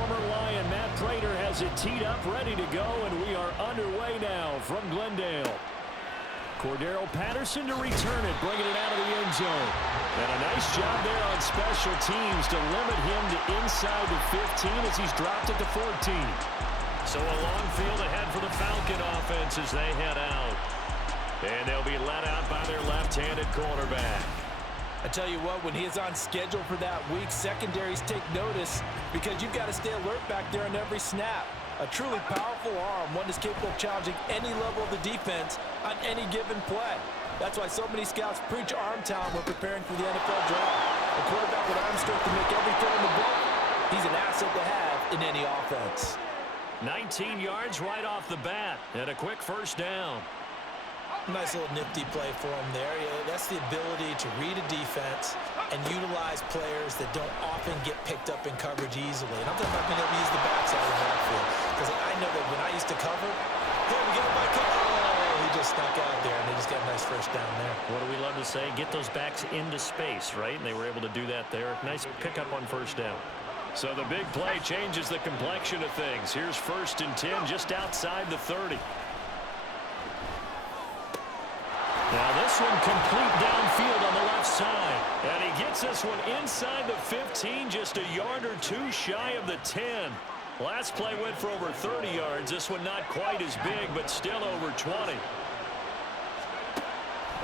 Former Lion Matt Prater has it teed up, ready to go, and we are underway now from Glendale. Cordero Patterson to return it, bringing it out of the end zone. And a nice job there on special teams to limit him to inside the 15 as he's dropped it to 14. So a long field ahead for the Falcon offense as they head out. And they'll be let out by their left-handed cornerback. I tell you what, when he is on schedule for that week, secondaries take notice because you've got to stay alert back there on every snap. A truly powerful arm, one that's capable of challenging any level of the defense on any given play. That's why so many scouts preach arm talent when preparing for the NFL draft. A quarterback with arm strength to make every throw in the book, he's an asset to have in any offense. 19 yards right off the bat, and a quick first down. Nice little nifty play for him there. Yeah, that's the ability to read a defense and utilize players that don't often get picked up in coverage easily. And I'm talking about being able to use the backside of the backfield. Because I know that when I used to cover, hey, we get him by cover. Oh, he just snuck out there, and they just got a nice first down there. What do we love to say? Get those backs into space, right? And they were able to do that there. Nice pickup on first down. So the big play changes the complexion of things. Here's 1st and 10 just outside the 30. Now this one complete downfield on the left side. And he gets this one inside the 15, just a yard or two shy of the 10. Last play went for over 30 yards. This one not quite as big, but still over 20.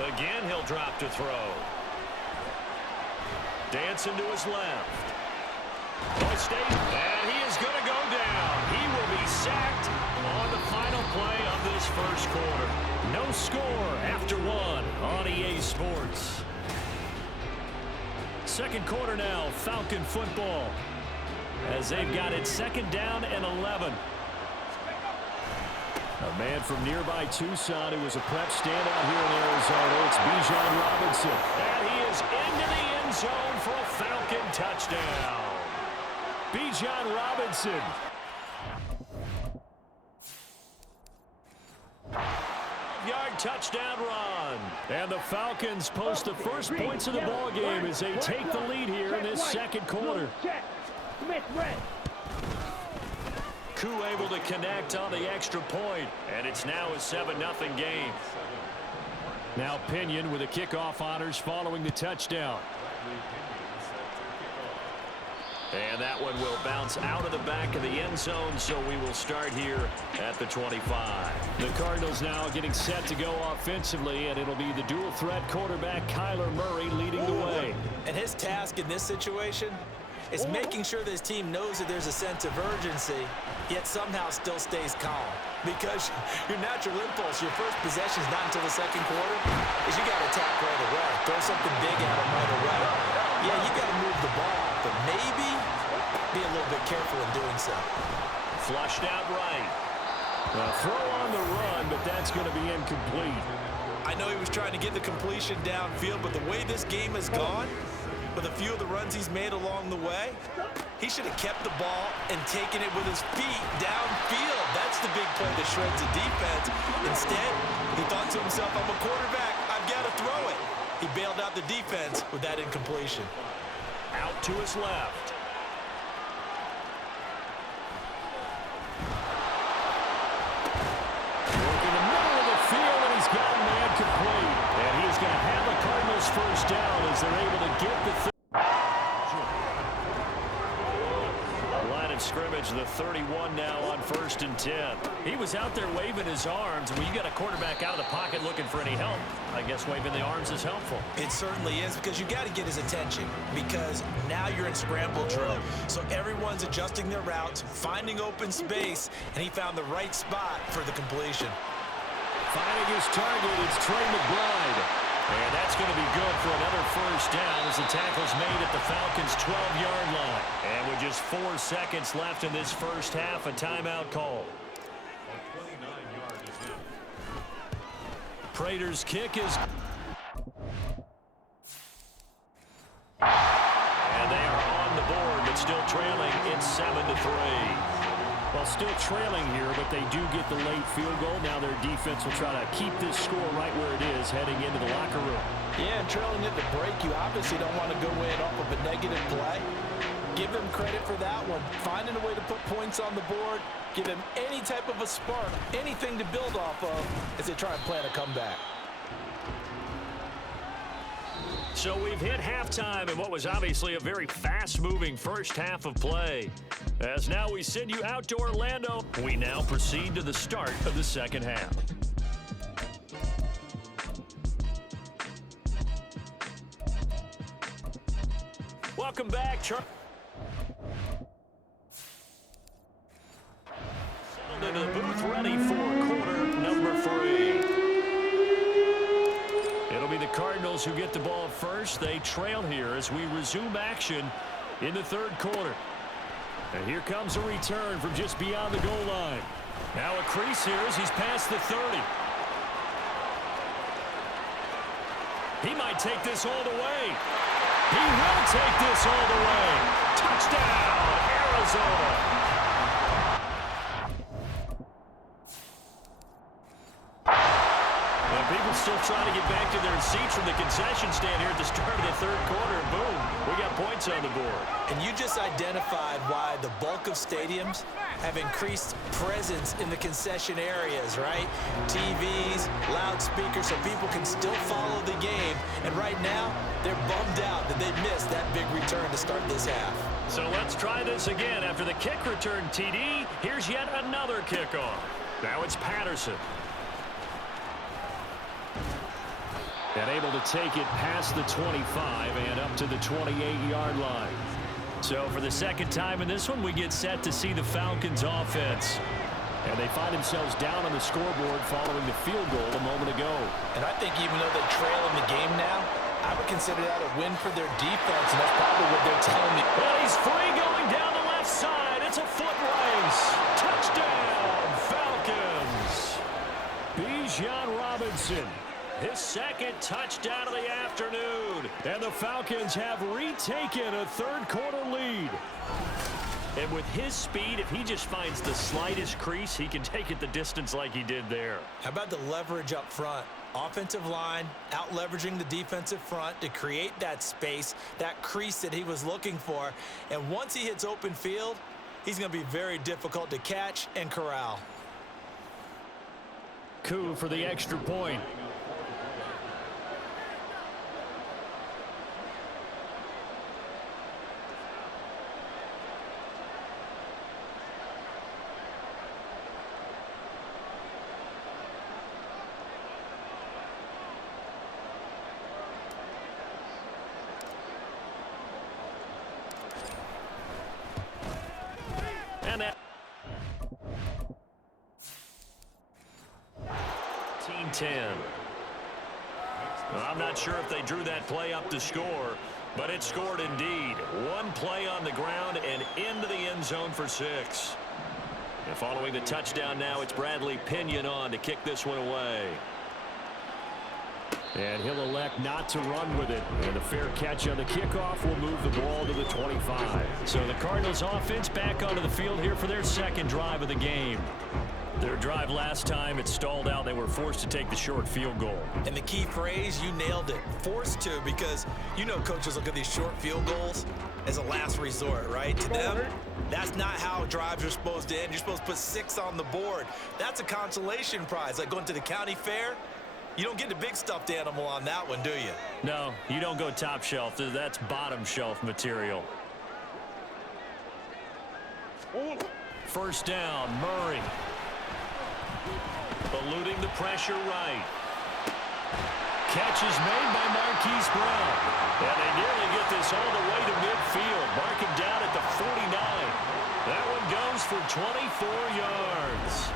Again, he'll drop to throw. Dancing to his left. And he is going to go down. He will be sacked on the final play of this first quarter. No score after one on EA Sports. Second quarter now, Falcon football. As they've got it 2nd down and 11. A man from nearby Tucson who was a prep standout here in Arizona. It's Bijan Robinson. And he is into the end zone for a Falcon touchdown. Bijan Robinson. Yard touchdown run. And the Falcons post the first points of the ball game as they take the lead here in this second quarter. Koo able to connect on the extra point, and it's now a 7-0 game. Now Pinion with the kickoff honors following the touchdown. And that one will bounce out of the back of the end zone, so we will start here at the 25. The Cardinals now getting set to go offensively, and it'll be the dual threat quarterback Kyler Murray leading the way. And his task in this situation is making sure that his team knows that there's a sense of urgency, yet somehow still stays calm. Because your natural impulse, your first possession is not until the second quarter, is you got to attack right away. Throw something big at him right away. Yeah, you got to move the ball, but maybe be a little bit careful in doing so. Flushed out right. A throw on the run, but that's going to be incomplete. I know he was trying to get the completion downfield, but the way this game has gone, with a few of the runs he's made along the way, he should have kept the ball and taken it with his feet downfield. That's the big play that shreds the defense. Instead, he thought to himself, I'm a quarterback, I've got to throw it. He bailed out the defense with that incompletion. Out to his left. Working the middle of the field, and he's got a man complete. And he's going to have the Cardinals first down as they're able to get the line of scrimmage, the 31 now on 1st and 10. He was out there waving his arms. When you got a quarterback out of the pocket looking for any help, I guess waving the arms is helpful. It certainly is, because you got to get his attention, because now you're in scramble drill. So everyone's adjusting their routes, finding open space, and he found the right spot for the completion. Finding his target, it's Trey McBride. And that's going to be good for another first down as the tackle's made at the Falcons' 12-yard line. And with just 4 seconds left in this first half, a timeout call. Prater's kick is... And they are on the board, but still trailing. It's 7-3. Well, still trailing here, but they do get the late field goal. Now their defense will try to keep this score right where it is heading into the locker room. Yeah, and trailing at the break, you obviously don't want to go in off of a negative play. Give him credit for that one. Finding a way to put points on the board, give him any type of a spark, anything to build off of as they try and plan a comeback. So we've hit halftime in what was obviously a very fast-moving first half of play. As now we send you out to Orlando, we now proceed to the start of the second half. Welcome back, Settled into the booth, ready for quarter number 3. It'll be the Cardinals who get the ball first. They trail here as we resume action in the third quarter. And here comes a return from just beyond the goal line. Now a crease here as he's past the 30. He might take this all the way. He will take this all the way. Touchdown, Arizona. People still trying to get back to their seats from the concession stand here at the start of the third quarter. Boom, we got points on the board. And you just identified why the bulk of stadiums have increased presence in the concession areas, right? TVs, loudspeakers, so people can still follow the game. And right now, they're bummed out that they missed that big return to start this half. So let's try this again. After the kick return TD, here's yet another kickoff. Now it's Patterson. And able to take it past the 25 and up to the 28-yard line. So for the second time in this one, we get set to see the Falcons offense. And they find themselves down on the scoreboard following the field goal a moment ago. And I think even though they're trailing the game now, I would consider that a win for their defense, and that's probably what they're telling me. Well, he's free going down the left side. It's a foot race. Touchdown, Falcons. Bijan Robinson. His second touchdown of the afternoon. And the Falcons have retaken a third quarter lead. And with his speed, if he just finds the slightest crease, he can take it the distance like he did there. How about the leverage up front? Offensive line out leveraging the defensive front to create that space, that crease that he was looking for. And once he hits open field, he's going to be very difficult to catch and corral. Coup for the extra point. And that 10. Well, I'm not sure if they drew that play up to score, but it scored indeed. One play on the ground and into the end zone for 6. And following the touchdown now, it's Bradley Pinion on to kick this one away. And he'll elect not to run with it. And the fair catch on the kickoff will move the ball to the 25. So the Cardinals offense back onto the field here for their second drive of the game. Their drive last time, it stalled out. They were forced to take the short field goal. And the key phrase, you nailed it. Forced to, because you know coaches look at these short field goals as a last resort, right? To them, that's not how drives are supposed to end. You're supposed to put 6 on the board. That's a consolation prize, like going to the county fair. You don't get the big stuffed animal on that one, do you? No, you don't go top shelf. That's bottom shelf material. First down, Murray. Eluding the pressure right. Catch is made by Marquise Brown. And they nearly get this all the way to midfield. Mark him down at the 49. That one goes for 24 yards.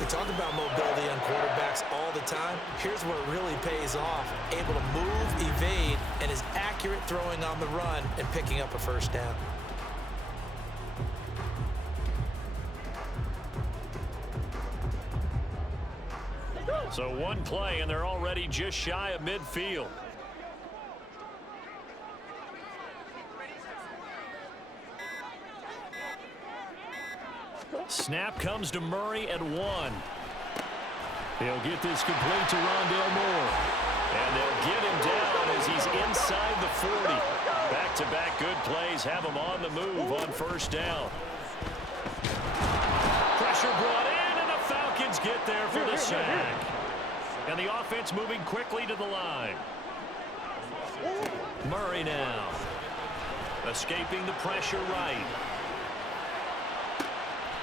We talk about mobility on quarterbacks all the time. Here's where it really pays off. Able to move, evade, and is accurate throwing on the run and picking up a first down. So one play, and they're already just shy of midfield. Snap comes to Murray at 1. He'll get this complete to Rondale Moore. And they'll get him down as he's inside the 40. Back-to-back good plays have him on the move on first down. Pressure brought in, and the Falcons get there for the sack. And the offense moving quickly to the line. Murray now. Escaping the pressure right.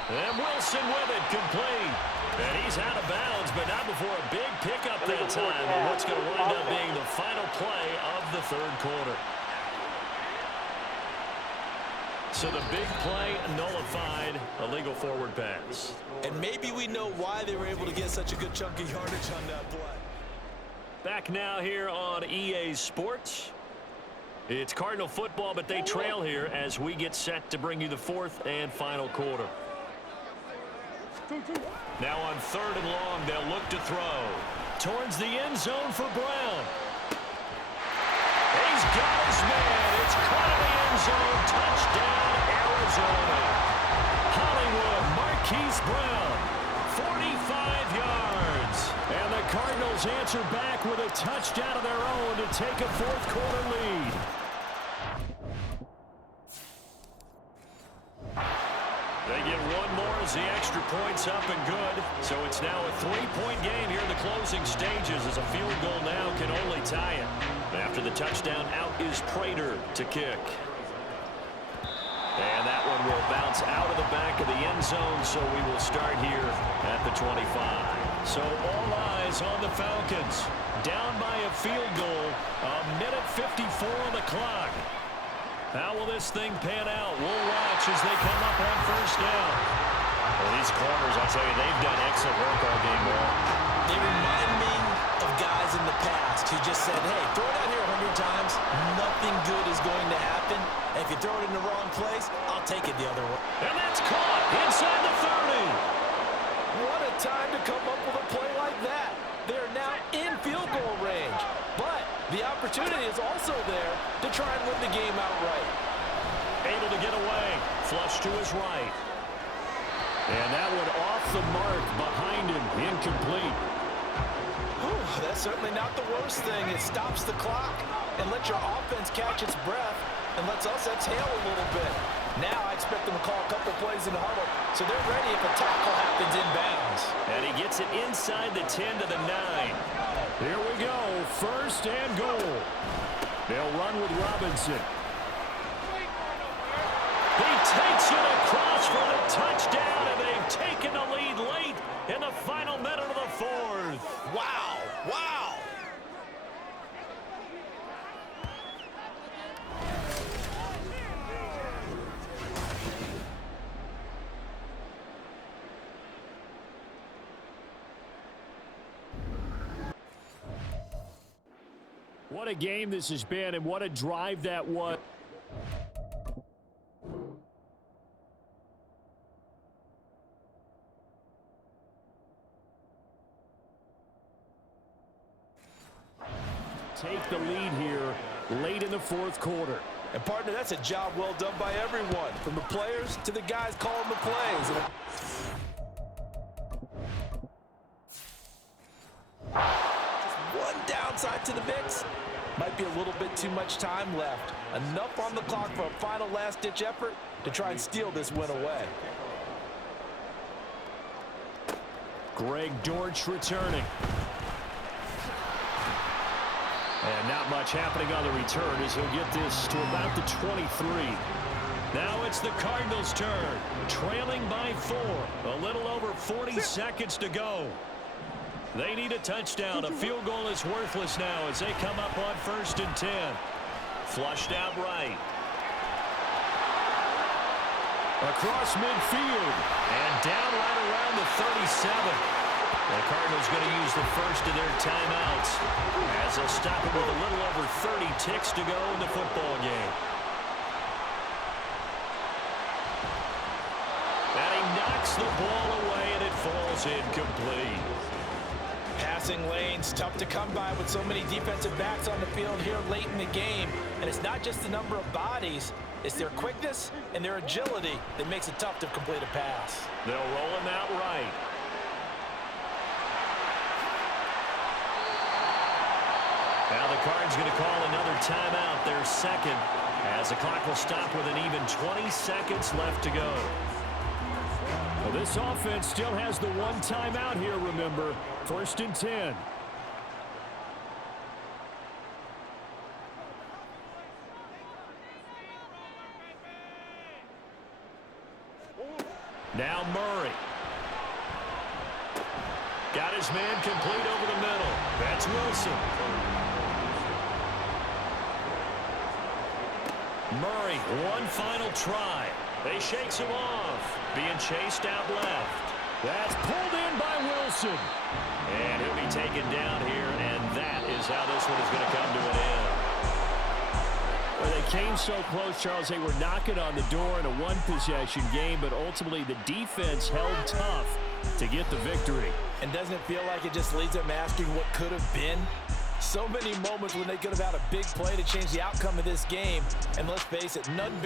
And Wilson with it, complete. And he's out of bounds, but not before a big pickup that time on what's going to wind up being the final play of the third quarter. So the big play nullified, a legal forward pass. And maybe we know why they were able to get such a good chunk of yardage on that play. Back now here on EA Sports. It's Cardinal football, but they trail here as we get set to bring you the fourth and final quarter. Now on third and long, they'll look to throw. Towards the end zone for Brown. He's got his man. It's caught in the end zone. Touchdown, Arizona. Hollywood, Marquise Brown. 45 yards. And the Cardinals answer back with a touchdown of their own to take a fourth quarter lead. They get one more as the extra point's up and good. So it's now a 3-point game here in the closing stages as a field goal now can only tie it. After the touchdown, out is Prater to kick. And that one will bounce out of the back of the end zone, so we will start here at the 25. So all eyes on the Falcons. Down by a field goal, a minute 54 on the clock. How will this thing pan out? We'll watch as they come up on first down. Well, these corners, I'll tell you, they've done excellent work all game long. They remind me of guys in the past who just said, hey, throw it out here 100 times. Nothing good is going to happen. And if you throw it in the wrong place, I'll take it the other way. And that's caught inside the 30. What a time to come up with a play like that. They're now in field goal range. But the opportunity is also there to try and win the game outright. Able to get away. Flush to his right. And that one off the mark behind him. Incomplete. Whew, that's certainly not the worst thing. It stops the clock and lets your offense catch its breath and lets us exhale a little bit. Now I expect them to call a couple plays in the huddle, so they're ready if a tackle happens inbounds. And he gets it inside the 10 to the 9. Here we go, first and goal. They'll run with Robinson. He takes it across for the touchdown, and they've taken the lead late in the final minute of the fourth. Wow, wow. What a game this has been, and what a drive that was. Take the lead here late in the fourth quarter. And, partner, that's a job well done by everyone, from the players to the guys calling the plays. One downside to the mix. Might be a little bit too much time left. Enough on the clock for a final last-ditch effort to try and steal this win away. Greg Dortch returning. And not much happening on the return as he'll get this to about the 23. Now it's the Cardinals' turn, trailing by 4. A little over 40 seconds to go. They need a touchdown. A field goal is worthless now as they come up on first and 10. Flushed out right. Across midfield. And down right around the 37. The Cardinals going to use the first of their timeouts as they'll stop it with a little over 30 ticks to go in the football game. And he knocks the ball away, and it falls incomplete. Passing lanes, tough to come by with so many defensive backs on the field here late in the game. And it's not just the number of bodies, it's their quickness and their agility that makes it tough to complete a pass. They'll roll him out right. Now the Cards going to call another timeout, their second, as the clock will stop with an even 20 seconds left to go. Well, this offense still has the one timeout here, remember. 1st and 10. Now Murray. Got his man complete over the middle. That's Wilson. Murray, one final try. They shakes him off. Being chased out left. That's pulled in by Wilson. And he'll be taken down here, and that is how this one is going to come to an end. Well, they came so close, Charles. They were knocking on the door in a one-possession game, but ultimately the defense held tough to get the victory. And doesn't it feel like it just leaves them asking what could have been? So many moments when they could have had a big play to change the outcome of this game. And let's face it, none bigger.